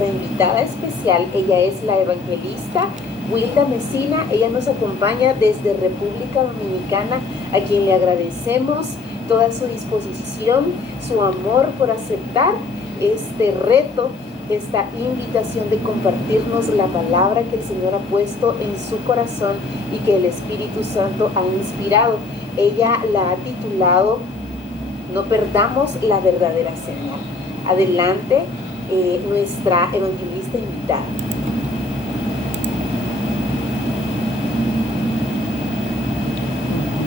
Invitada especial, ella es la evangelista Wilda Mesina. Ella nos acompaña desde República Dominicana, a quien le agradecemos toda su disposición, su amor por aceptar este reto, esta invitación de compartirnos la palabra que el Señor ha puesto en su corazón y que el Espíritu Santo ha inspirado. Ella la ha titulado "No perdamos la verdadera señal". Adelante, nuestra evangelista invitada.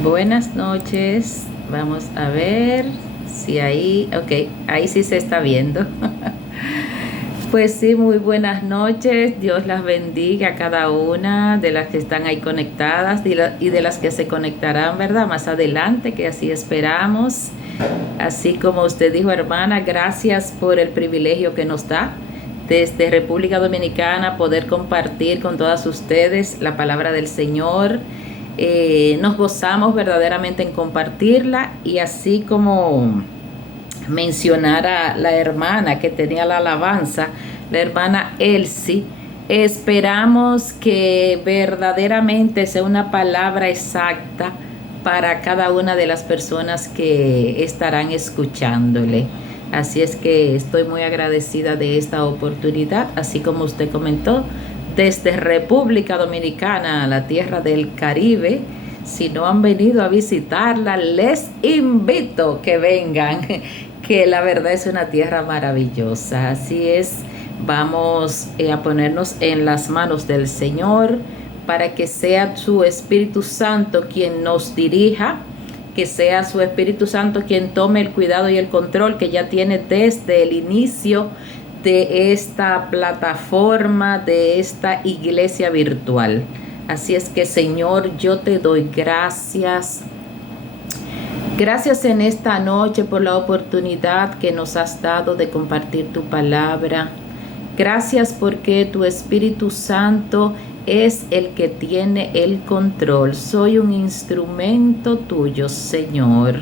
Buenas noches. Vamos a ver si ahí, ahí sí se está viendo. Pues sí, muy buenas noches. Dios las bendiga a cada una de las que están ahí conectadas y de las que se conectarán, ¿verdad? Más adelante, que así esperamos. Así como usted dijo, hermana, gracias por el privilegio que nos da desde República Dominicana poder compartir con todas ustedes la palabra del Señor. Nos gozamos verdaderamente en compartirla, y así como mencionara la hermana que tenía la alabanza, la hermana Elsie, esperamos que verdaderamente sea una palabra exacta para cada una de las personas que estarán escuchándole. Así es que estoy muy agradecida de esta oportunidad, así como usted comentó, desde República Dominicana, la tierra del Caribe. Si no han venido a visitarla, les invito que vengan, que la verdad es una tierra maravillosa. Así es, vamos a ponernos en las manos del Señor para que sea su Espíritu Santo quien nos dirija, que sea su Espíritu Santo quien tome el cuidado y el control que ya tiene desde el inicio de esta plataforma, de esta iglesia virtual. Así es que, Señor, yo te doy gracias. Gracias en esta noche por la oportunidad que nos has dado de compartir tu palabra. Gracias porque tu Espíritu Santo es el que tiene el control. Soy un instrumento tuyo, Señor.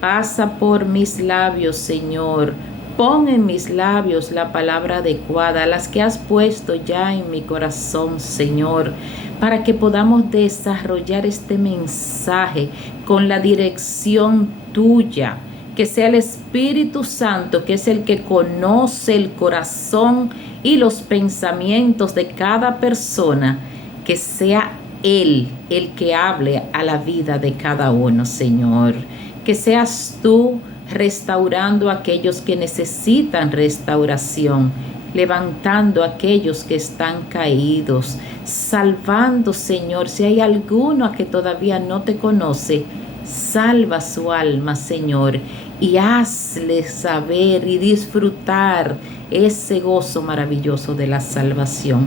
Pasa por mis labios, Señor. Pon en mis labios la palabra adecuada, las que has puesto ya en mi corazón, Señor, para que podamos desarrollar este mensaje con la dirección tuya. Que sea el Espíritu Santo, que es el que conoce el corazón y los pensamientos de cada persona, que sea Él el que hable a la vida de cada uno, Señor. Que seas tú restaurando a aquellos que necesitan restauración, levantando a aquellos que están caídos, salvando, Señor, si hay alguno que todavía no te conoce, salva su alma, Señor, y hazle saber y disfrutar ese gozo maravilloso de la salvación.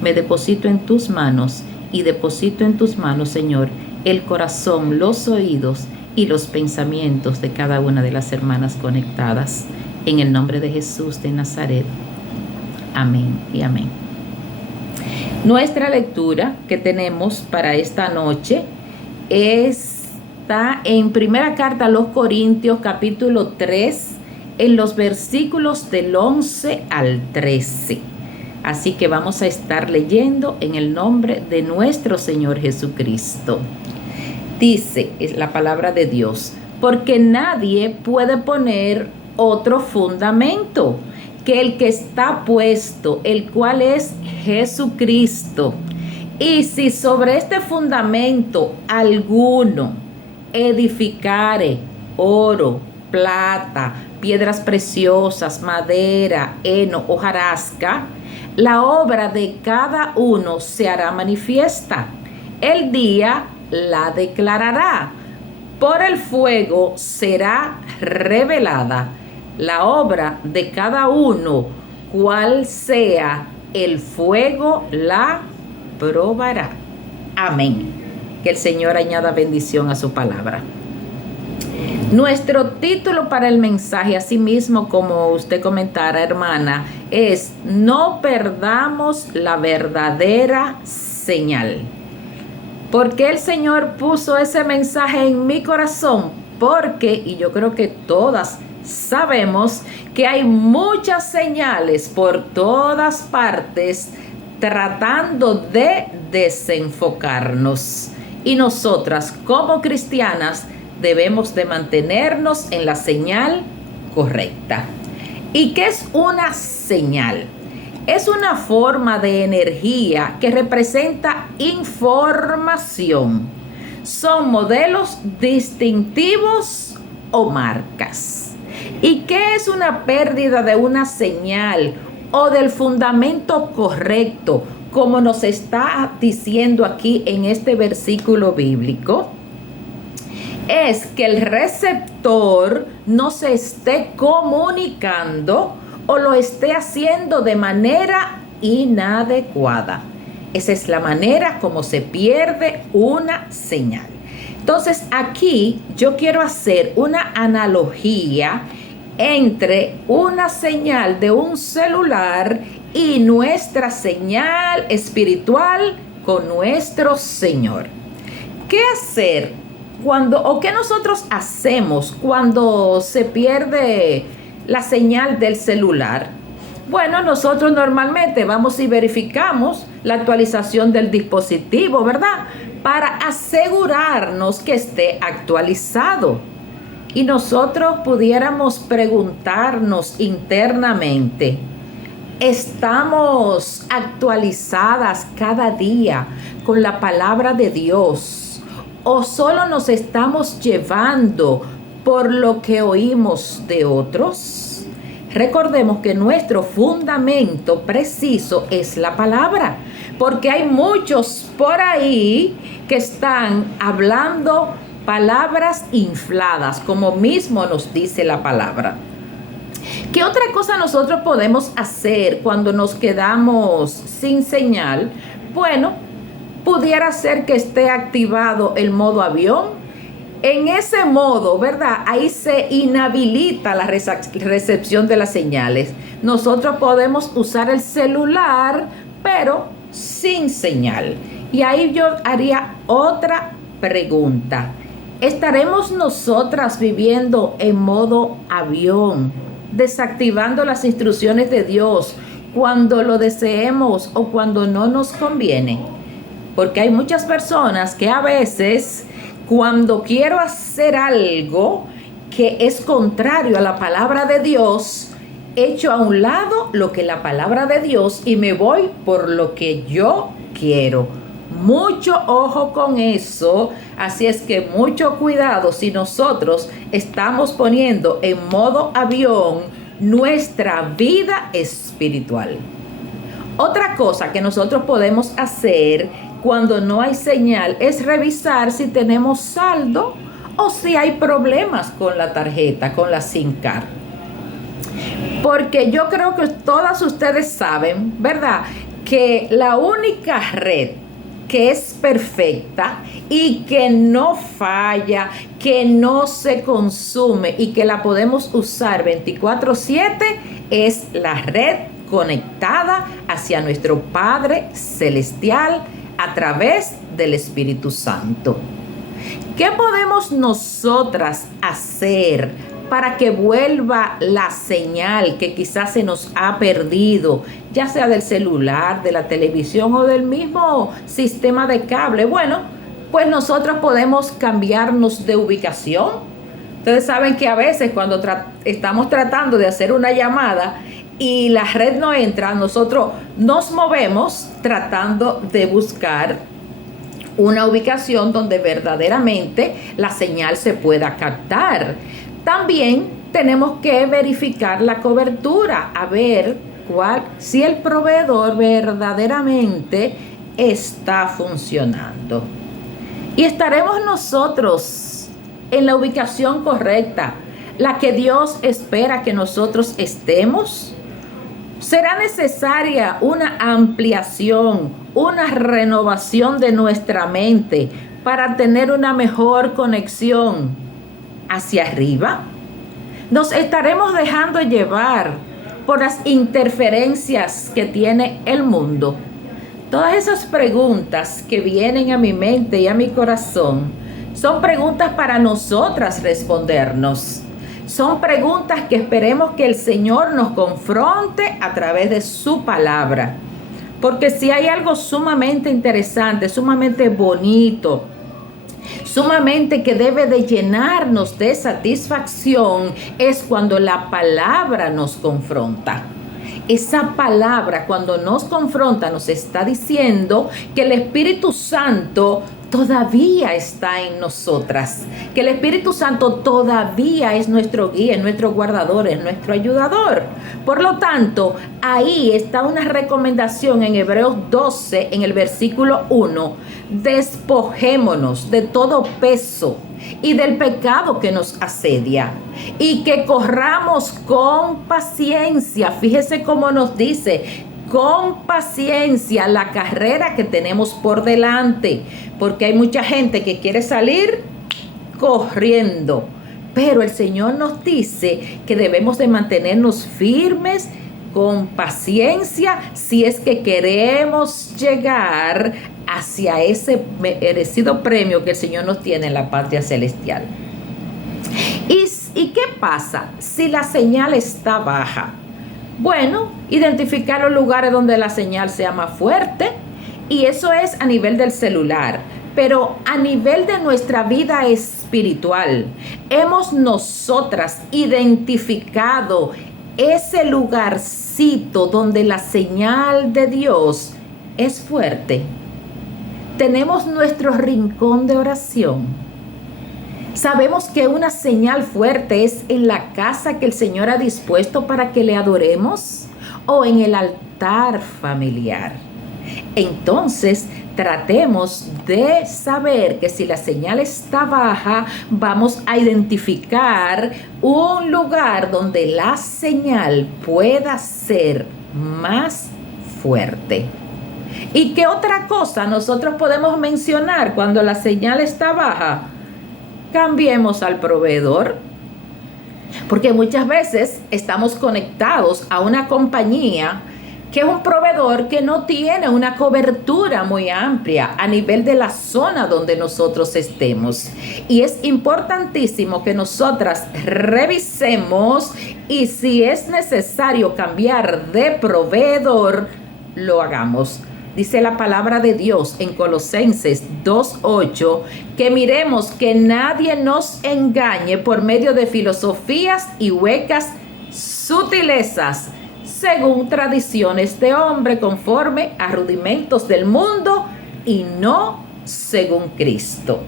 Me deposito en tus manos y deposito en tus manos, Señor, el corazón, los oídos y los pensamientos de cada una de las hermanas conectadas. En el nombre de Jesús de Nazaret. Amén y amén. Nuestra lectura que tenemos para esta noche está en Primera Carta a los Corintios, capítulo 3, en los versículos del 11 al 13. Así que vamos a estar leyendo en el nombre de nuestro Señor Jesucristo. Dice, es la palabra de Dios, porque nadie puede poner otro fundamento que el que está puesto, el cual es Jesucristo. Y si sobre este fundamento alguno edificare oro, plata, piedras preciosas, madera, heno, hojarasca, la obra de cada uno se hará manifiesta. El día la declarará. Por el fuego será revelada la obra de cada uno, cual sea el fuego la probará. Amén. Que el Señor añada bendición a su palabra. Nuestro título para el mensaje, así mismo como usted comentara, hermana, es "No perdamos la verdadera señal". ¿Por qué el Señor puso ese mensaje en mi corazón? Porque, y yo creo que todas sabemos que hay muchas señales por todas partes tratando de desenfocarnos. Y nosotras como cristianas debemos de mantenernos en la señal correcta. ¿Y qué es una señal? Es una forma de energía que representa información. Son modelos distintivos o marcas. ¿Y qué es una pérdida de una señal o del fundamento correcto, como nos está diciendo aquí en este versículo bíblico? Es que el receptor no se esté comunicando o lo esté haciendo de manera inadecuada. Esa es la manera como se pierde una señal. Entonces aquí yo quiero hacer una analogía entre una señal de un celular y nuestra señal espiritual con nuestro Señor. ¿Qué hacer qué nosotros hacemos cuando se pierde la señal del celular? Bueno, nosotros normalmente vamos y verificamos la actualización del dispositivo, ¿verdad? Para asegurarnos que esté actualizado. Y nosotros pudiéramos preguntarnos internamente, ¿estamos actualizadas cada día con la palabra de Dios? ¿O solo nos estamos llevando por lo que oímos de otros? Recordemos que nuestro fundamento preciso es la palabra, porque hay muchos por ahí que están hablando palabras infladas, como mismo nos dice la palabra. ¿Qué otra cosa nosotros podemos hacer cuando nos quedamos sin señal? Bueno, pudiera ser que esté activado el modo avión. En ese modo, ¿verdad? Ahí se inhabilita la recepción de las señales. Nosotros podemos usar el celular, pero sin señal. Y ahí yo haría otra pregunta. ¿Estaremos nosotras viviendo en modo avión, desactivando las instrucciones de Dios cuando lo deseemos o cuando no nos conviene? Porque hay muchas personas que a veces, cuando quiero hacer algo que es contrario a la palabra de Dios, echo a un lado lo que la palabra de Dios y me voy por lo que yo quiero. Mucho ojo con eso, así es que mucho cuidado si nosotros estamos poniendo en modo avión nuestra vida espiritual. Otra cosa que nosotros podemos hacer cuando no hay señal es revisar si tenemos saldo o si hay problemas con la tarjeta, con la SIM card. Porque yo creo que todas ustedes saben, ¿verdad?, que la única red que es perfecta y que no falla, que no se consume y que la podemos usar 24/7 es la red conectada hacia nuestro Padre Celestial a través del Espíritu Santo. ¿Qué podemos nosotras hacer para que vuelva la señal que quizás se nos ha perdido, ya sea del celular, de la televisión o del mismo sistema de cable? Bueno, pues nosotros podemos cambiarnos de ubicación. Ustedes saben que a veces cuando estamos tratando de hacer una llamada y la red no entra, nosotros nos movemos tratando de buscar una ubicación donde verdaderamente la señal se pueda captar. También tenemos que verificar la cobertura, a ver si el proveedor verdaderamente está funcionando. Y estaremos nosotros en la ubicación correcta, la que Dios espera que nosotros estemos. Será necesaria una ampliación, una renovación de nuestra mente para tener una mejor conexión hacia arriba. Nos estaremos dejando llevar por las interferencias que tiene el mundo. Todas esas preguntas que vienen a mi mente y a mi corazón son preguntas para nosotras respondernos. Son preguntas que esperemos que el Señor nos confronte a través de su palabra. Porque si hay algo sumamente interesante, sumamente bonito, sumamente que debe de llenarnos de satisfacción, es cuando la palabra nos confronta. Esa palabra, cuando nos confronta, nos está diciendo que el Espíritu Santo todavía está en nosotras, que el Espíritu Santo todavía es nuestro guía, es nuestro guardador, es nuestro ayudador. Por lo tanto, ahí está una recomendación en Hebreos 12, en el versículo 1. Despojémonos de todo peso y del pecado que nos asedia, y que corramos con paciencia. Fíjese cómo nos dice: con paciencia la carrera que tenemos por delante, porque hay mucha gente que quiere salir corriendo, pero el Señor nos dice que debemos de mantenernos firmes con paciencia si es que queremos llegar hacia ese merecido premio que el Señor nos tiene en la patria celestial. ¿Y qué pasa si la señal está baja? Bueno, identificar los lugares donde la señal sea más fuerte, y eso es a nivel del celular. Pero a nivel de nuestra vida espiritual, hemos nosotras identificado ese lugarcito donde la señal de Dios es fuerte. Tenemos nuestro rincón de oración. Sabemos que una señal fuerte es en la casa que el Señor ha dispuesto para que le adoremos, o en el altar familiar. Entonces, tratemos de saber que si la señal está baja, vamos a identificar un lugar donde la señal pueda ser más fuerte. ¿Y qué otra cosa nosotros podemos mencionar cuando la señal está baja? Cambiemos al proveedor, porque muchas veces estamos conectados a una compañía que es un proveedor que no tiene una cobertura muy amplia a nivel de la zona donde nosotros estemos. Y es importantísimo que nosotras revisemos, y si es necesario cambiar de proveedor, lo hagamos. Dice la palabra de Dios en Colosenses 2:8, que miremos que nadie nos engañe por medio de filosofías y huecas sutilezas, según tradiciones de hombre, conforme a rudimentos del mundo, y no según Cristo.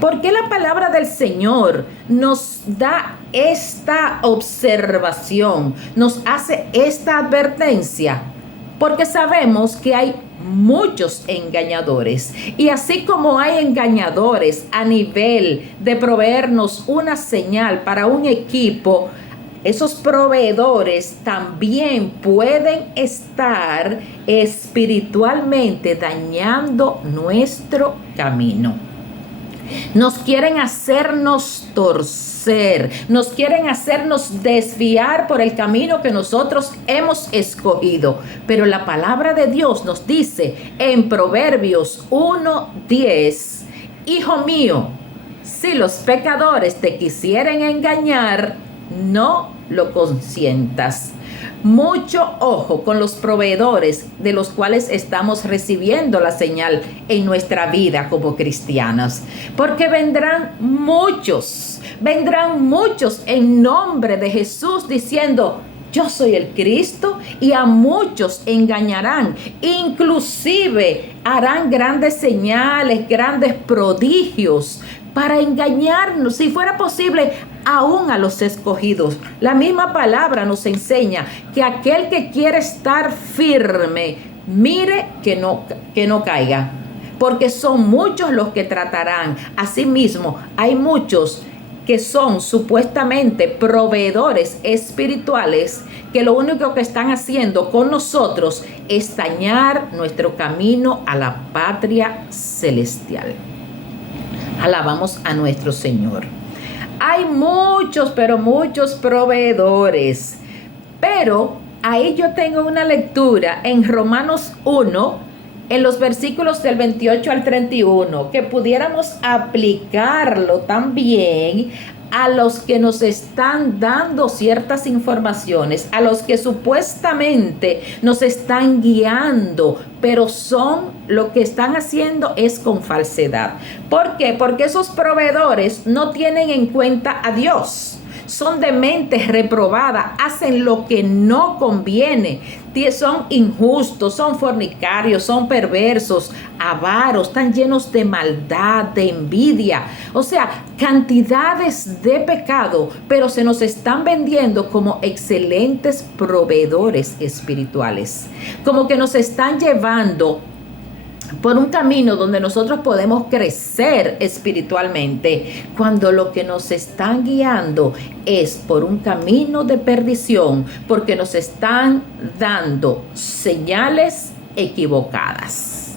¿Por qué la palabra del Señor nos da esta observación, nos hace esta advertencia? Porque sabemos que hay muchos engañadores, y así como hay engañadores a nivel de proveernos una señal para un equipo, esos proveedores también pueden estar espiritualmente dañando nuestro camino. Nos quieren hacernos torcer, nos quieren hacernos desviar por el camino que nosotros hemos escogido. Pero la palabra de Dios nos dice en Proverbios 1:10, hijo mío, si los pecadores te quisieren engañar, no lo consientas. Mucho ojo con los proveedores de los cuales estamos recibiendo la señal en nuestra vida como cristianas, porque vendrán muchos en nombre de Jesús diciendo: yo soy el Cristo, y a muchos engañarán, inclusive harán grandes señales, grandes prodigios para engañarnos, si fuera posible, aún a los escogidos. La misma palabra nos enseña que aquel que quiere estar firme, mire que no caiga, porque son muchos los que tratarán. Asimismo, hay muchos que son supuestamente proveedores espirituales, que lo único que están haciendo con nosotros es dañar nuestro camino a la patria celestial. Alabamos a nuestro Señor. Hay muchos, pero muchos proveedores. Pero ahí yo tengo una lectura en Romanos 1, en los versículos del 28 al 31, que pudiéramos aplicarlo también a los que nos están dando ciertas informaciones, a los que supuestamente nos están guiando, pero lo que están haciendo es con falsedad. ¿Por qué? Porque esos proveedores no tienen en cuenta a Dios. Son de mente reprobada, hacen lo que no conviene, son injustos, son fornicarios, son perversos, avaros, están llenos de maldad, de envidia, o sea, cantidades de pecado, pero se nos están vendiendo como excelentes proveedores espirituales, como que nos están llevando por un camino donde nosotros podemos crecer espiritualmente, cuando lo que nos están guiando es por un camino de perdición, porque nos están dando señales equivocadas.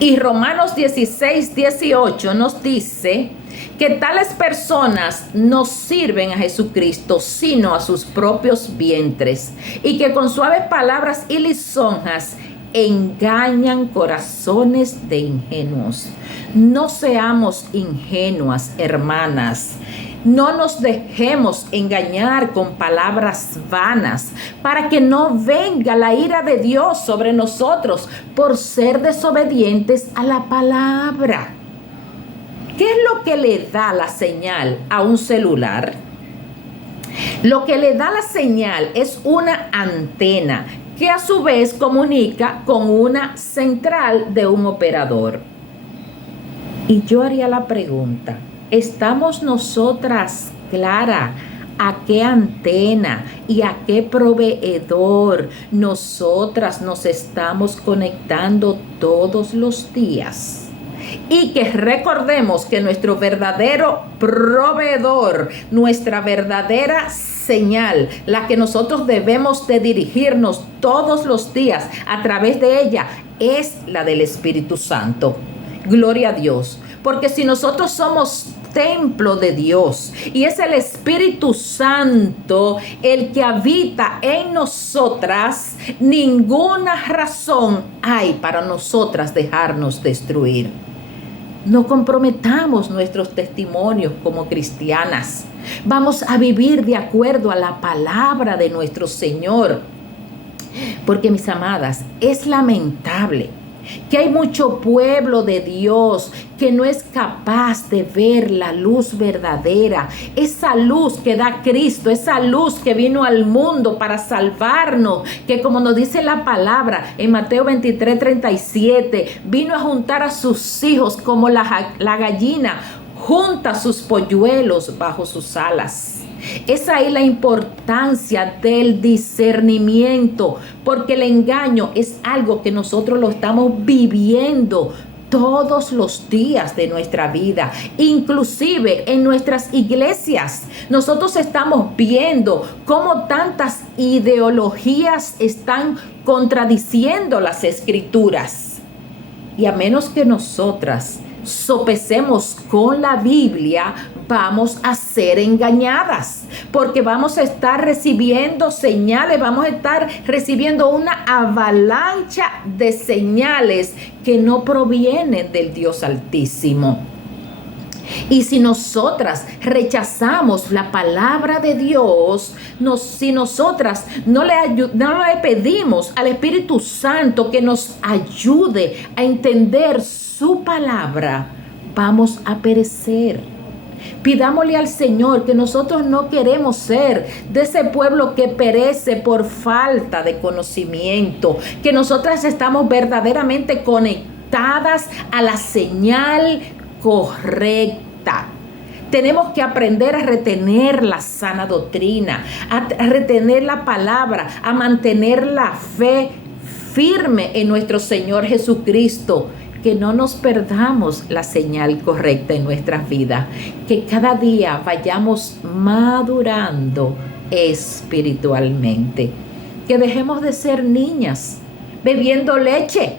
Y Romanos 16:18 nos dice que tales personas no sirven a Jesucristo, sino a sus propios vientres, y que con suaves palabras y lisonjas engañan corazones de ingenuos. No seamos ingenuas, hermanas. No nos dejemos engañar con palabras vanas, para que no venga la ira de Dios sobre nosotros por ser desobedientes a la palabra. ¿Qué es lo que le da la señal a un celular? Lo que le da la señal es una antena que a su vez comunica con una central de un operador. Y yo haría la pregunta, ¿estamos nosotras claras a qué antena y a qué proveedor nosotras nos estamos conectando todos los días? Y que recordemos que nuestro verdadero proveedor, nuestra verdadera señal, la que nosotros debemos de dirigirnos todos los días a través de ella, es la del Espíritu Santo. Gloria a Dios. Porque si nosotros somos templo de Dios y es el Espíritu Santo el que habita en nosotras, ninguna razón hay para nosotras dejarnos destruir. No comprometamos nuestros testimonios como cristianas. Vamos a vivir de acuerdo a la palabra de nuestro Señor. Porque, mis amadas, es lamentable que hay mucho pueblo de Dios que no es capaz de ver la luz verdadera, esa luz que da Cristo, esa luz que vino al mundo para salvarnos, que como nos dice la palabra en Mateo 23:37, vino a juntar a sus hijos como la gallina junta sus polluelos bajo sus alas. Es ahí la importancia del discernimiento, porque el engaño es algo que nosotros lo estamos viviendo todos los días de nuestra vida, inclusive en nuestras iglesias. Nosotros estamos viendo cómo tantas ideologías están contradiciendo las escrituras. Y a menos que nosotras sopesemos con la Biblia, vamos a ser engañadas, porque vamos a estar recibiendo señales, vamos a estar recibiendo una avalancha de señales que no provienen del Dios Altísimo. Y si nosotras rechazamos la palabra de Dios, si nosotras no le pedimos al Espíritu Santo que nos ayude a entender su palabra, vamos a perecer. Pidámosle al Señor, que nosotros no queremos ser de ese pueblo que perece por falta de conocimiento, que nosotras estamos verdaderamente conectadas a la señal correcta. Tenemos que aprender a retener la sana doctrina, a retener la palabra, a mantener la fe firme en nuestro Señor Jesucristo. Que no nos perdamos la señal correcta en nuestras vidas, que cada día vayamos madurando espiritualmente, que dejemos de ser niñas bebiendo leche,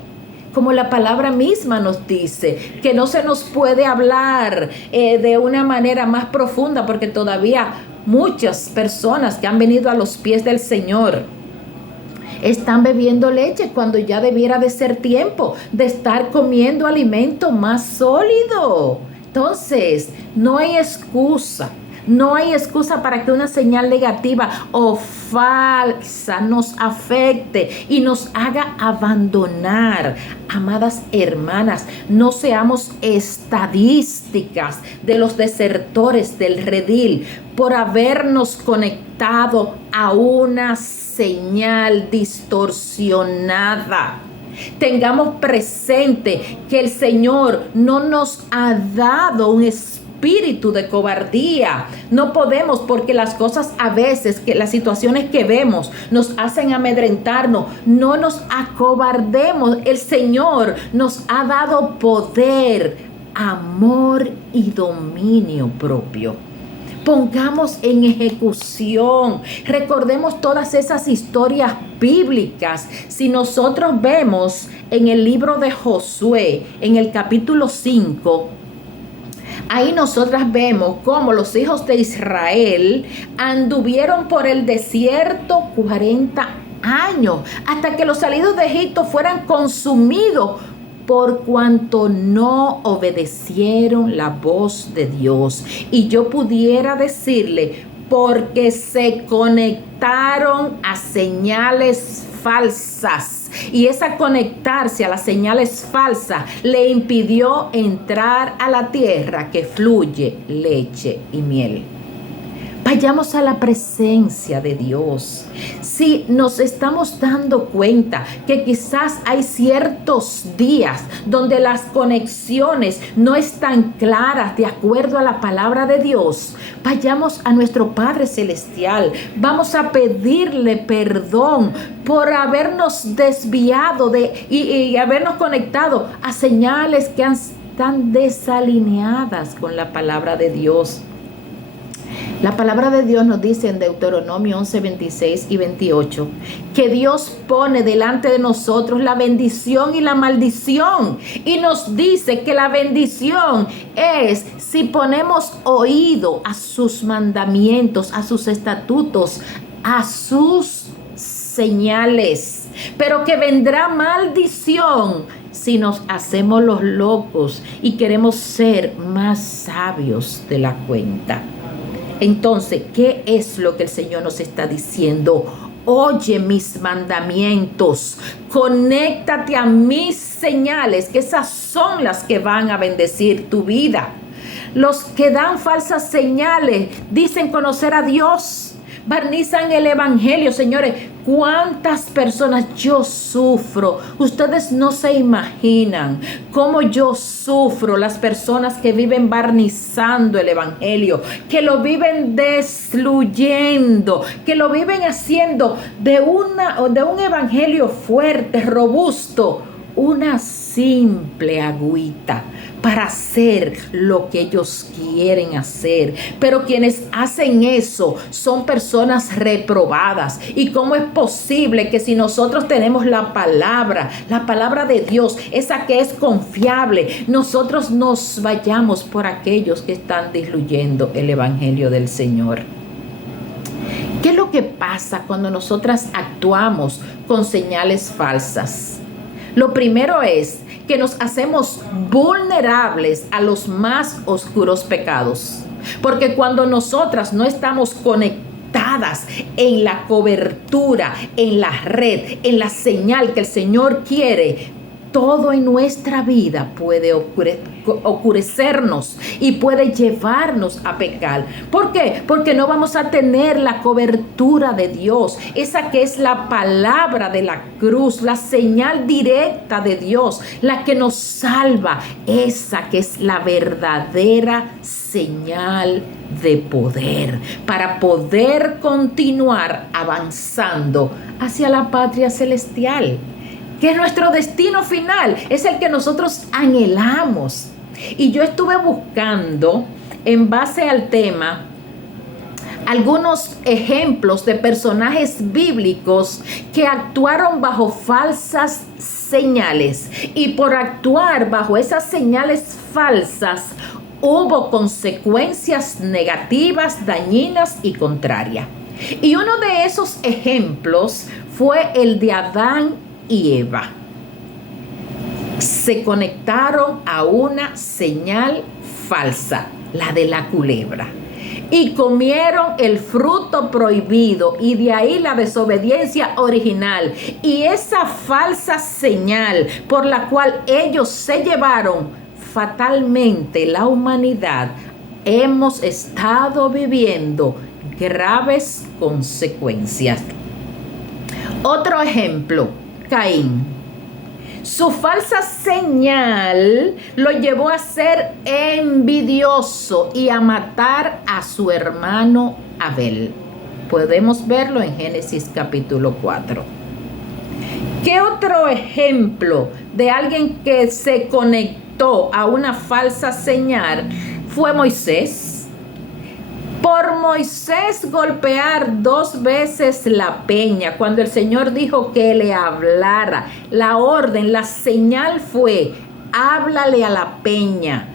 como la palabra misma nos dice, que no se nos puede hablar de una manera más profunda, porque todavía muchas personas que han venido a los pies del Señor están bebiendo leche cuando ya debiera de ser tiempo de estar comiendo alimento más sólido. Entonces, no hay excusa. No hay excusa para que una señal negativa o falsa nos afecte y nos haga abandonar. Amadas hermanas, no seamos estadísticas de los desertores del redil por habernos conectado a una señal distorsionada. Tengamos presente que el Señor no nos ha dado un espíritu de cobardía. No podemos, porque las cosas a veces, que las situaciones que vemos nos hacen amedrentarnos. No nos acobardemos. El Señor nos ha dado poder, amor y dominio propio. Pongamos en ejecución. Recordemos todas esas historias bíblicas. Si nosotros vemos en el libro de Josué, en el capítulo 5, ahí nosotras vemos cómo los hijos de Israel anduvieron por el desierto 40 años, hasta que los salidos de Egipto fueran consumidos por cuanto no obedecieron la voz de Dios. Y yo pudiera decirle, porque se conectaron a señales falsas. Y esa conectarse a las señales falsas le impidió entrar a la tierra que fluye leche y miel. Vayamos a la presencia de Dios. Si nos estamos dando cuenta que quizás hay ciertos días donde las conexiones no están claras de acuerdo a la palabra de Dios, vayamos a nuestro Padre Celestial. Vamos a pedirle perdón por habernos desviado y habernos conectado a señales que están desalineadas con la palabra de Dios. La palabra de Dios nos dice en Deuteronomio 11, 26 y 28 que Dios pone delante de nosotros la bendición y la maldición. Y nos dice que la bendición es si ponemos oído a sus mandamientos, a sus estatutos, a sus señales. Pero que vendrá maldición si nos hacemos los locos y queremos ser más sabios de la cuenta. Entonces, ¿qué es lo que el Señor nos está diciendo? Oye mis mandamientos, conéctate a mis señales, que esas son las que van a bendecir tu vida. Los que dan falsas señales dicen conocer a Dios, barnizan el evangelio. Señores, ¿cuántas personas yo sufro? Ustedes no se imaginan cómo yo sufro las personas que viven barnizando el evangelio, que lo viven desluyendo, que lo viven haciendo de un evangelio fuerte, robusto, una simple agüita para hacer lo que ellos quieren hacer. Pero quienes hacen eso son personas reprobadas. ¿Y cómo es posible que si nosotros tenemos la palabra de Dios, esa que es confiable, nosotros nos vayamos por aquellos que están diluyendo el evangelio del Señor? ¿Qué es lo que pasa cuando nosotras actuamos con señales falsas? Lo primero es que nos hacemos vulnerables a los más oscuros pecados. Porque cuando nosotras no estamos conectadas en la cobertura, en la red, en la señal que el Señor quiere, todo en nuestra vida puede oscurecernos y puede llevarnos a pecar. ¿Por qué? Porque no vamos a tener la cobertura de Dios, esa que es la palabra de la cruz, la señal directa de Dios, la que nos salva, esa que es la verdadera señal de poder para poder continuar avanzando hacia la patria celestial, que es nuestro destino final, es el que nosotros anhelamos. Y yo estuve buscando, en base al tema, algunos ejemplos de personajes bíblicos que actuaron bajo falsas señales. Y por actuar bajo esas señales falsas, hubo consecuencias negativas, dañinas y contrarias. Y uno de esos ejemplos fue el de Adán y Eva. Se conectaron a una señal falsa, la de la culebra. y comieron el fruto prohibido, y de ahí la desobediencia original y esa falsa señal por la cual ellos se llevaron fatalmente la humanidad. Hemos estado viviendo graves consecuencias. Otro ejemplo, Caín. Su falsa señal lo llevó a ser envidioso y a matar a su hermano Abel. Podemos verlo en Génesis capítulo 4. ¿Qué otro ejemplo de alguien que se conectó a una falsa señal fue Moisés? Por Moisés golpear 2 veces la peña, cuando el Señor dijo que le hablara, la orden, la señal fue: háblale a la peña.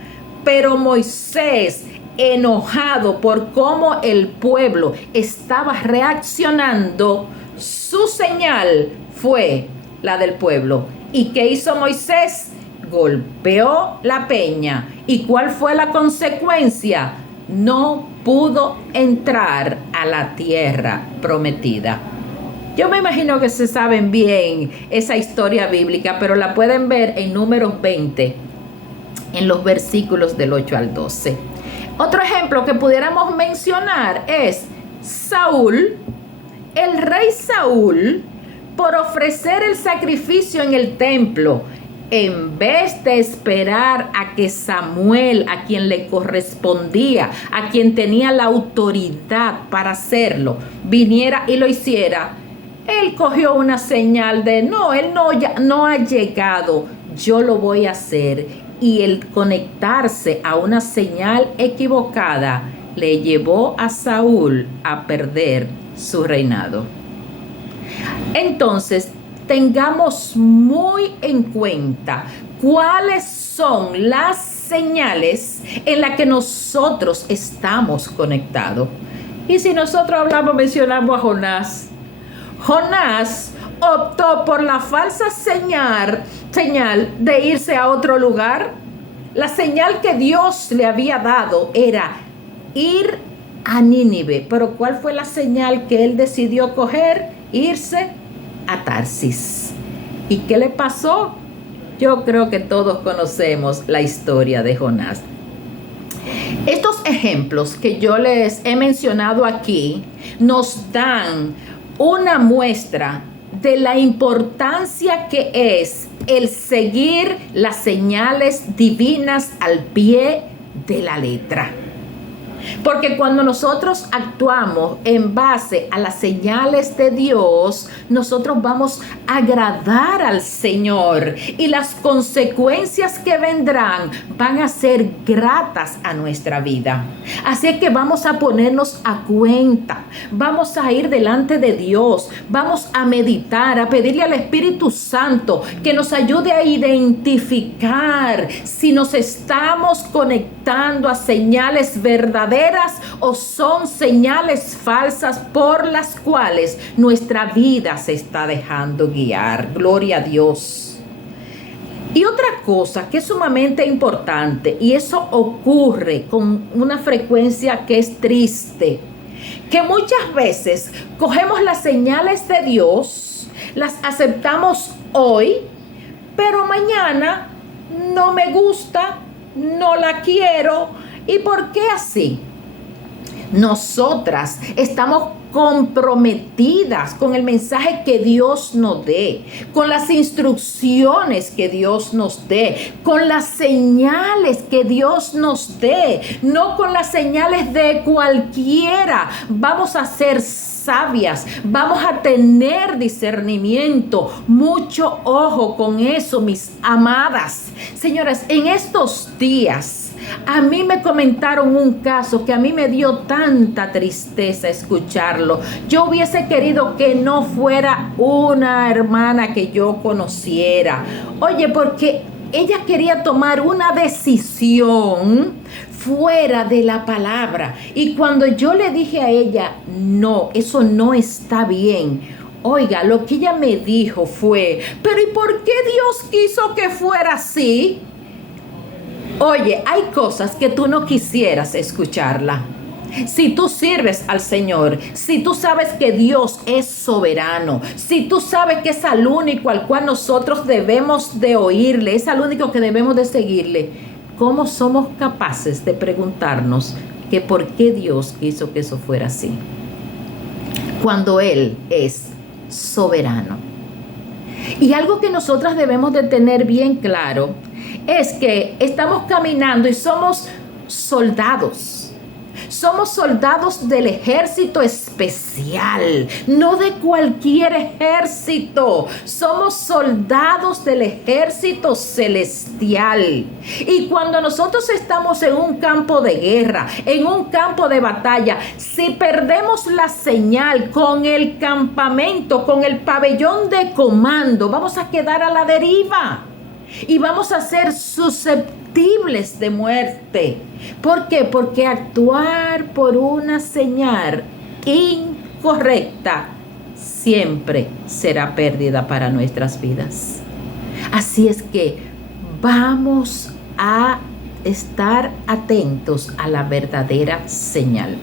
Pero Moisés, enojado por cómo el pueblo estaba reaccionando, su señal fue la del pueblo. ¿Y qué hizo Moisés? Golpeó la peña. ¿Y cuál fue la consecuencia? No pudo entrar a la tierra prometida. Yo me imagino que se saben bien esa historia bíblica, pero la pueden ver en Números 20, en los versículos del 8 al 12. Otro ejemplo que pudiéramos mencionar es Saúl. El rey Saúl, por ofrecer el sacrificio en el templo, en vez de esperar a que Samuel, a quien le correspondía, a quien tenía la autoridad para hacerlo, viniera y lo hiciera, él cogió una señal de él no ha llegado, yo lo voy a hacer. Y el conectarse a una señal equivocada le llevó a Saúl a perder su reinado. Entonces, tengamos muy en cuenta cuáles son las señales en las que nosotros estamos conectados. Y si nosotros mencionamos a Jonás. Jonás optó por la falsa señal de irse a otro lugar. La señal que Dios le había dado era ir a Nínive. Pero ¿cuál fue la señal que él decidió coger? Irse a Tarsis. ¿Y qué le pasó? Yo creo que todos conocemos la historia de Jonás. Estos ejemplos que yo les he mencionado aquí nos dan una muestra de la importancia que es el seguir las señales divinas al pie de la letra. Porque cuando nosotros actuamos en base a las señales de Dios, nosotros vamos a agradar al Señor y las consecuencias que vendrán van a ser gratas a nuestra vida. Así que vamos a ponernos a cuenta, vamos a ir delante de Dios, vamos a meditar, a pedirle al Espíritu Santo que nos ayude a identificar si nos estamos conectando a señales verdaderas o son señales falsas por las cuales nuestra vida se está dejando guiar. Gloria a Dios. Y otra cosa que es sumamente importante, y eso ocurre con una frecuencia que es triste, que muchas veces cogemos las señales de Dios, las aceptamos hoy, pero mañana no me gusta, no la quiero. ¿Y por qué así? Nosotras estamos comprometidas con el mensaje que Dios nos dé, con las instrucciones que Dios nos dé, con las señales que Dios nos dé, no con las señales de cualquiera. Vamos a ser sabias, vamos a tener discernimiento. Mucho ojo con eso, mis amadas. Señoras, en estos días a mí me comentaron un caso que a mí me dio tanta tristeza escucharlo. Yo hubiese querido que no fuera una hermana que yo conociera. Oye, porque ella quería tomar una decisión fuera de la palabra. Y cuando yo le dije a ella, no, eso no está bien. Oiga, lo que ella me dijo fue, pero ¿y por qué Dios quiso que fuera así? Oye, hay cosas que tú no quisieras escucharla. Si tú sirves al Señor, si tú sabes que Dios es soberano, si tú sabes que es al único al cual nosotros debemos de oírle, es al único que debemos de seguirle, ¿cómo somos capaces de preguntarnos que por qué Dios quiso que eso fuera así? Cuando Él es soberano. Y algo que nosotras debemos de tener bien claro es que estamos caminando y somos soldados. Somos soldados del ejército especial, no de cualquier ejército. Somos soldados del ejército celestial. Y cuando nosotros estamos en un campo de guerra, en un campo de batalla, si perdemos la señal con el campamento, con el pabellón de comando, vamos a quedar a la deriva. Y vamos a ser susceptibles de muerte. ¿Por qué? Porque actuar por una señal incorrecta siempre será pérdida para nuestras vidas. Así es que vamos a estar atentos a la verdadera señal.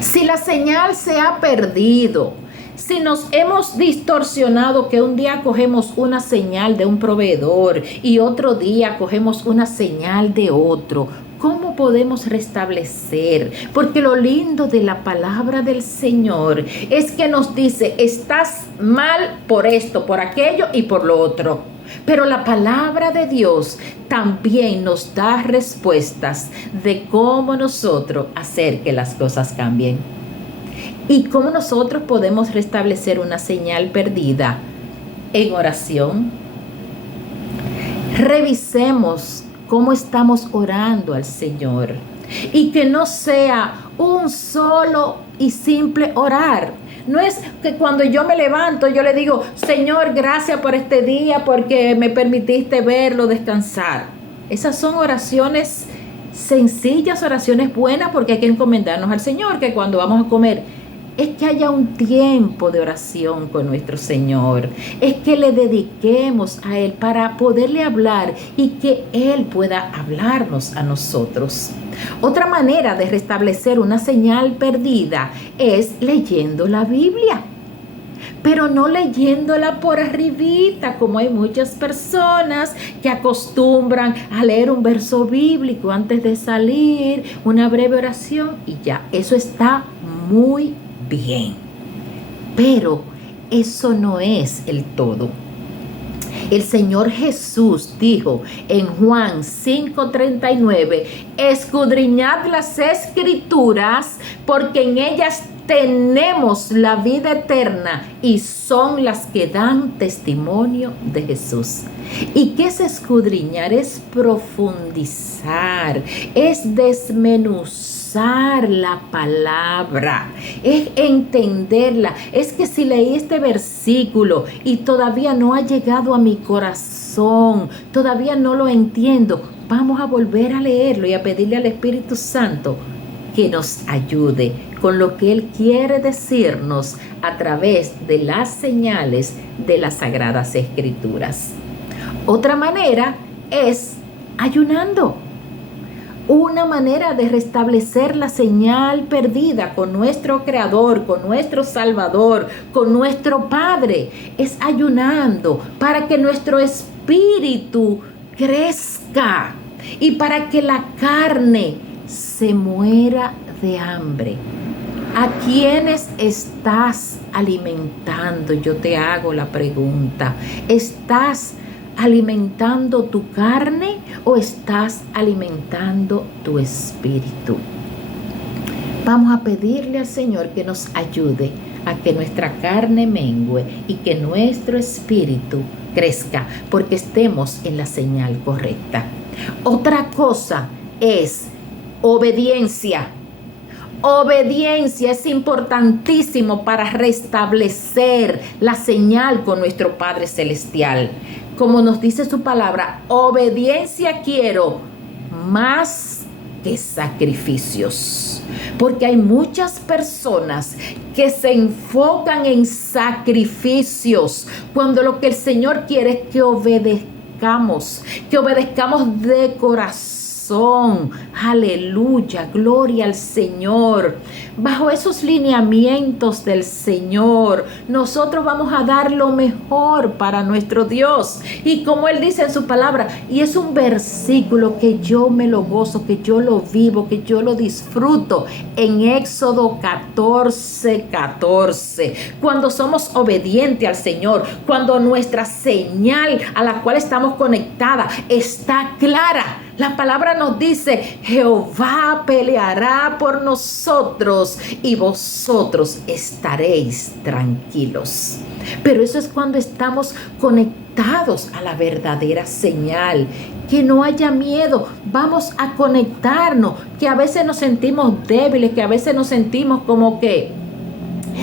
Si la señal se ha perdido, si nos hemos distorsionado, que un día cogemos una señal de un proveedor y otro día cogemos una señal de otro, ¿cómo podemos restablecer? Porque lo lindo de la palabra del Señor es que nos dice, estás mal por esto, por aquello y por lo otro. Pero la palabra de Dios también nos da respuestas de cómo nosotros hacer que las cosas cambien. ¿Y cómo nosotros podemos restablecer una señal perdida? En oración. Revisemos cómo estamos orando al Señor. Y que no sea un solo y simple orar. No es que cuando yo me levanto yo le digo, Señor, gracias por este día porque me permitiste verlo, descansar. Esas son oraciones sencillas, oraciones buenas, porque hay que encomendarnos al Señor, que cuando vamos a comer, es que haya un tiempo de oración con nuestro Señor. Es que le dediquemos a Él para poderle hablar y que Él pueda hablarnos a nosotros. Otra manera de restablecer una señal perdida es leyendo la Biblia. Pero no leyéndola por arribita, como hay muchas personas que acostumbran a leer un verso bíblico antes de salir, una breve oración y ya. Eso está muy bien, pero eso no es el todo. El Señor Jesús dijo en Juan 5:39, escudriñad las Escrituras porque en ellas tenemos la vida eterna y son las que dan testimonio de Jesús. ¿Y qué es escudriñar? Es profundizar, es desmenuzar la palabra, es entenderla. Es que si leí este versículo y todavía no ha llegado a mi corazón, todavía no lo entiendo, vamos a volver a leerlo y a pedirle al Espíritu Santo que nos ayude con lo que Él quiere decirnos a través de las señales de las Sagradas Escrituras. Otra manera es ayunando. Una manera de restablecer la señal perdida con nuestro Creador, con nuestro Salvador, con nuestro Padre, es ayunando para que nuestro espíritu crezca y para que la carne se muera de hambre. ¿A quiénes estás alimentando? Yo te hago la pregunta. ¿Estás alimentando tu carne o estás alimentando tu espíritu? Vamos a pedirle al Señor que nos ayude a que nuestra carne mengue y que nuestro espíritu crezca, porque estemos en la señal correcta. Otra cosa es obediencia. Obediencia es importantísimo para restablecer la señal con nuestro Padre Celestial. Como nos dice su palabra, obediencia quiero más que sacrificios. Porque hay muchas personas que se enfocan en sacrificios cuando lo que el Señor quiere es que obedezcamos de corazón. corazón. Aleluya, gloria al Señor. Bajo esos lineamientos del Señor, nosotros vamos a dar lo mejor para nuestro Dios. Y como Él dice en su palabra, y es un versículo que yo me lo gozo, que yo lo vivo, que yo lo disfruto, en Éxodo 14:14. Cuando somos obedientes al Señor, cuando nuestra señal a la cual estamos conectada está clara, la palabra nos dice: Jehová peleará por nosotros y vosotros estaréis tranquilos. Pero eso es cuando estamos conectados a la verdadera señal. Que no haya miedo, vamos a conectarnos, que a veces nos sentimos débiles, que a veces nos sentimos como que: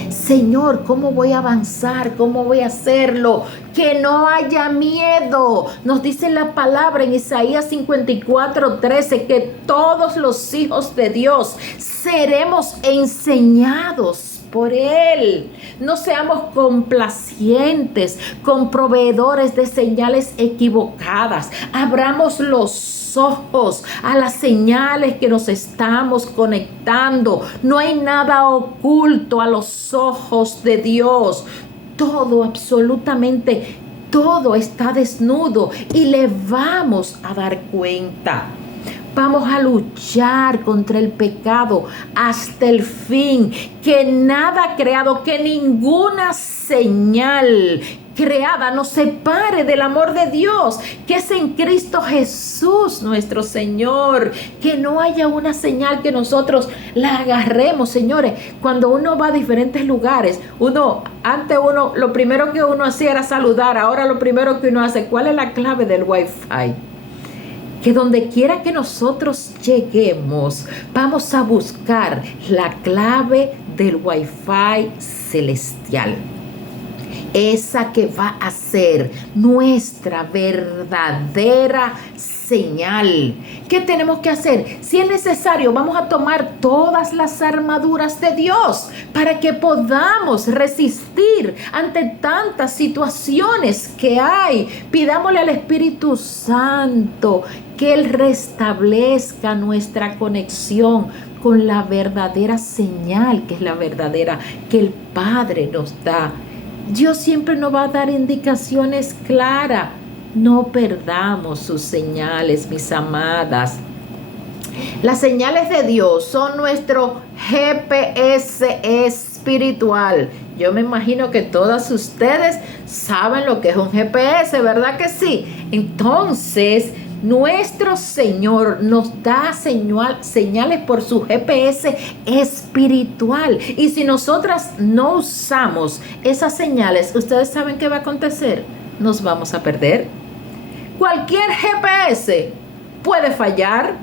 Señor, ¿cómo voy a avanzar? ¿Cómo voy a hacerlo? Que no haya miedo. Nos dice la palabra en Isaías 54:13 que todos los hijos de Dios seremos enseñados por Él. No seamos complacientes con proveedores de señales equivocadas. Abramos los ojos a las señales que nos estamos conectando. No hay nada oculto a los ojos de Dios. Todo, absolutamente todo está desnudo y le vamos a dar cuenta. Vamos a luchar contra el pecado hasta el fin. Que nada creado, que ninguna señal creada nos separe del amor de Dios, que es en Cristo Jesús nuestro Señor. Que no haya una señal que nosotros la agarremos, señores. Cuando uno va a diferentes lugares, antes lo primero que uno hacía era saludar. Ahora lo primero que uno hace, ¿cuál es la clave del Wi-Fi? Que donde quiera que nosotros lleguemos, vamos a buscar la clave del Wi-Fi celestial. Esa que va a ser nuestra verdadera señal. ¿Qué tenemos que hacer? Si es necesario, vamos a tomar todas las armaduras de Dios para que podamos resistir ante tantas situaciones que hay. Pidámosle al Espíritu Santo que Él restablezca nuestra conexión con la verdadera señal, que es la verdadera que el Padre nos da. Dios siempre nos va a dar indicaciones claras. No perdamos sus señales, mis amadas. Las señales de Dios son nuestro GPS espiritual. Yo me imagino que todas ustedes saben lo que es un GPS, ¿verdad que sí? Entonces, nuestro Señor nos da señales por su GPS espiritual. Y si nosotras no usamos esas señales, ¿ustedes saben qué va a acontecer? Nos vamos a perder. Cualquier GPS puede fallar,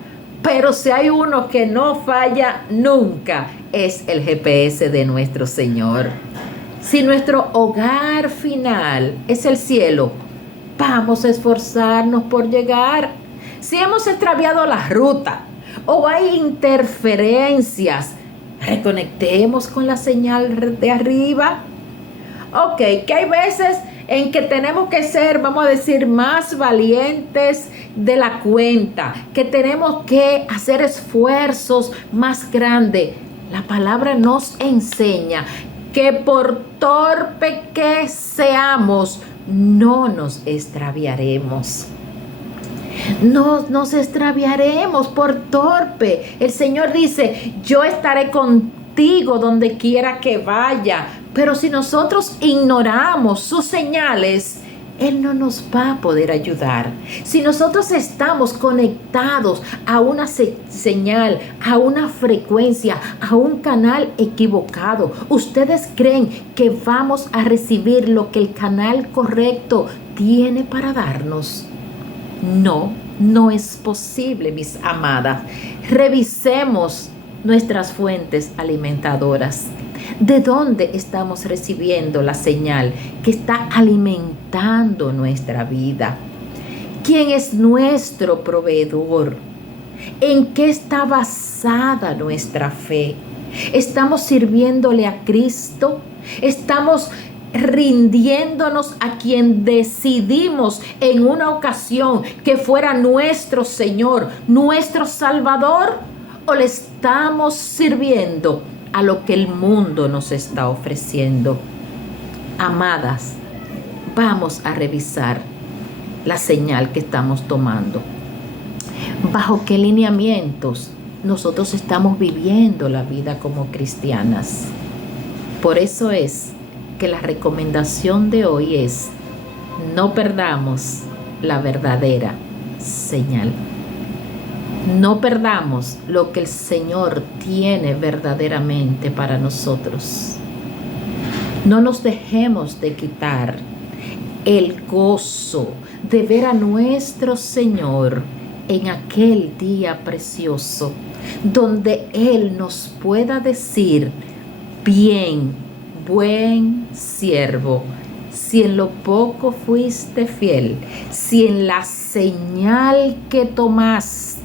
pero si hay uno que no falla nunca, es el GPS de nuestro Señor. Si nuestro hogar final es el cielo, vamos a esforzarnos por llegar. Si hemos extraviado la ruta o hay interferencias, reconectemos con la señal de arriba. Ok, que hay veces en que tenemos que ser, vamos a decir, más valientes de la cuenta, que tenemos que hacer esfuerzos más grandes. La palabra nos enseña que por torpe que seamos, no nos extraviaremos. No nos extraviaremos por torpe. El Señor dice: yo estaré contigo donde quiera que vaya. Pero si nosotros ignoramos sus señales, Él no nos va a poder ayudar. Si nosotros estamos conectados a una señal, a una frecuencia, a un canal equivocado, ¿ustedes creen que vamos a recibir lo que el canal correcto tiene para darnos? No, no es posible, mis amadas. Revisemos nuestras fuentes alimentadoras. ¿De dónde estamos recibiendo la señal que está alimentando nuestra vida? ¿Quién es nuestro proveedor? ¿En qué está basada nuestra fe? ¿Estamos sirviéndole a Cristo? ¿Estamos rindiéndonos a quien decidimos en una ocasión que fuera nuestro Señor, nuestro Salvador, o le estamos sirviendo a lo que el mundo nos está ofreciendo? Amadas, vamos a revisar la señal que estamos tomando. ¿Bajo qué lineamientos nosotros estamos viviendo la vida como cristianas? Por eso es que la recomendación de hoy es: no perdamos la verdadera señal. No perdamos lo que el Señor tiene verdaderamente para nosotros. No nos dejemos de quitar el gozo de ver a nuestro Señor en aquel día precioso, donde Él nos pueda decir: bien, buen siervo, si en lo poco fuiste fiel, si en la señal que tomaste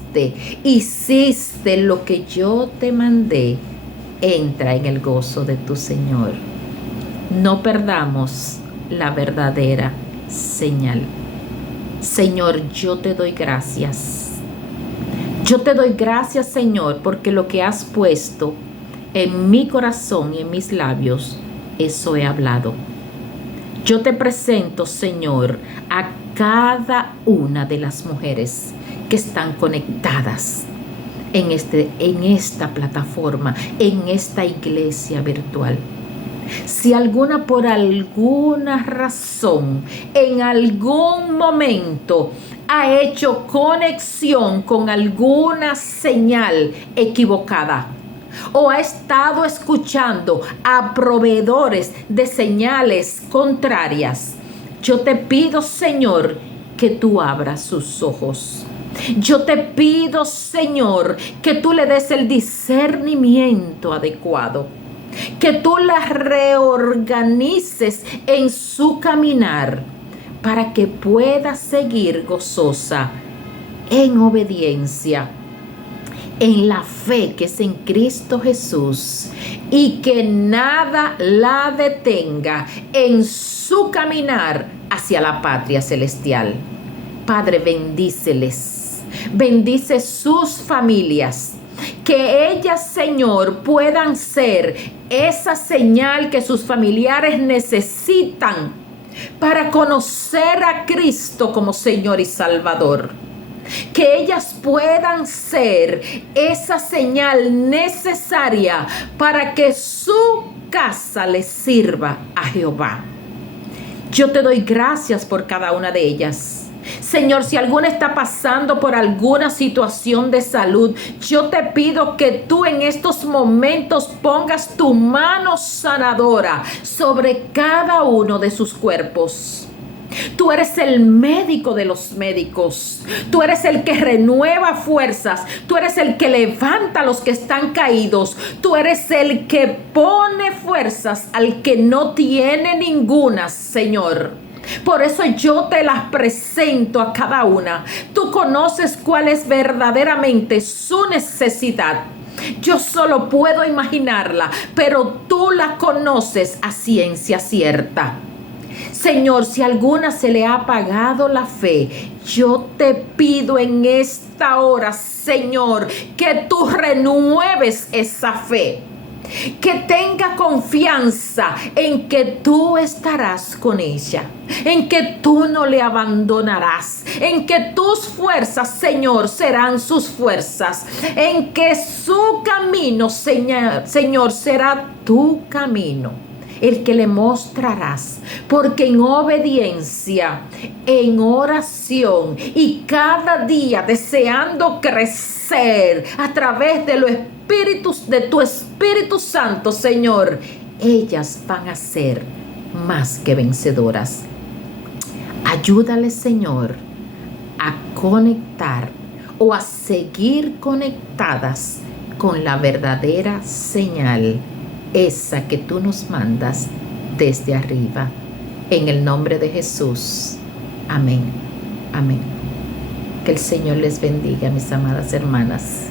hiciste lo que yo te mandé, entra en el gozo de tu Señor. No perdamos la verdadera señal. Señor, yo te doy gracias. Yo te doy gracias, Señor, porque lo que has puesto en mi corazón y en mis labios, eso he hablado. Yo te presento, Señor, a cada una de las mujeres que están conectadas en esta plataforma, en esta iglesia virtual. Si alguna, por alguna razón, en algún momento ha hecho conexión con alguna señal equivocada, o ha estado escuchando a proveedores de señales contrarias, yo te pido, Señor, que tú abras sus ojos. Yo te pido, Señor, que tú le des el discernimiento adecuado, que tú la reorganices en su caminar para que pueda seguir gozosa en obediencia, en la fe que es en Cristo Jesús, y que nada la detenga en su caminar hacia la patria celestial. Padre, bendíceles, bendice sus familias, que ellas, Señor, puedan ser esa señal que sus familiares necesitan para conocer a Cristo como Señor y Salvador. Que ellas puedan ser esa señal necesaria para que su casa les sirva a Jehová. Yo te doy gracias por cada una de ellas. Señor, si alguna está pasando por alguna situación de salud, yo te pido que tú en estos momentos pongas tu mano sanadora sobre cada uno de sus cuerpos. Tú eres el médico de los médicos. Tú eres el que renueva fuerzas. Tú eres el que levanta a los que están caídos. Tú eres el que pone fuerzas al que no tiene ninguna, Señor. Por eso yo te las presento a cada una. Tú conoces cuál es verdaderamente su necesidad. Yo solo puedo imaginarla, pero tú la conoces a ciencia cierta. Señor, si a alguna se le ha apagado la fe, yo te pido en esta hora, Señor, que tú renueves esa fe. Que tenga confianza en que tú estarás con ella, en que tú no le abandonarás, en que tus fuerzas, Señor, serán sus fuerzas, en que su camino, Señor, será tu camino, el que le mostrarás, porque en obediencia, en oración y cada día deseando crecer a través de tu Espíritu Santo, Señor, ellas van a ser más que vencedoras. Ayúdales, Señor, a conectar o a seguir conectadas con la verdadera señal, esa que tú nos mandas desde arriba. En el nombre de Jesús. Amén. Amén. Que el Señor les bendiga, mis amadas hermanas,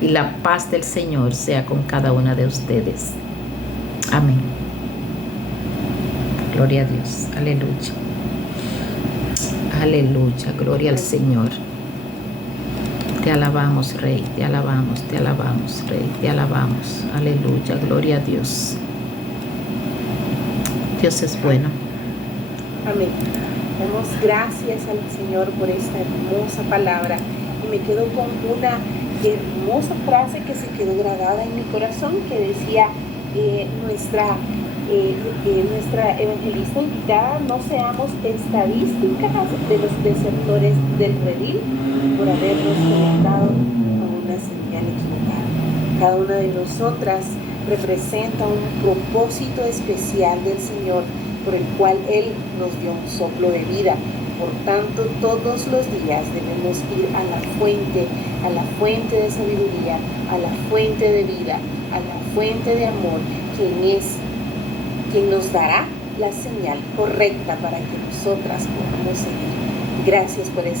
y la paz del Señor sea con cada una de ustedes. Amén. Gloria a Dios. Aleluya. Aleluya. Gloria al Señor. Te alabamos, Rey. Te alabamos, Rey. Te alabamos. Aleluya. Gloria a Dios. Dios es bueno. Amén. Damos gracias al Señor por esta hermosa palabra. Y me quedo con una hermosa frase que se quedó grabada en mi corazón, que decía nuestra evangelista invitada: no seamos estadísticas de los desertores del redil por habernos conectado a una señal equivocada. Cada una de nosotras representa un propósito especial del Señor, por el cual Él nos dio un soplo de vida. Por tanto, todos los días debemos ir a la fuente de sabiduría, a la fuente de vida, a la fuente de amor, quien nos dará la señal correcta para que nosotras podamos seguir. Gracias por esta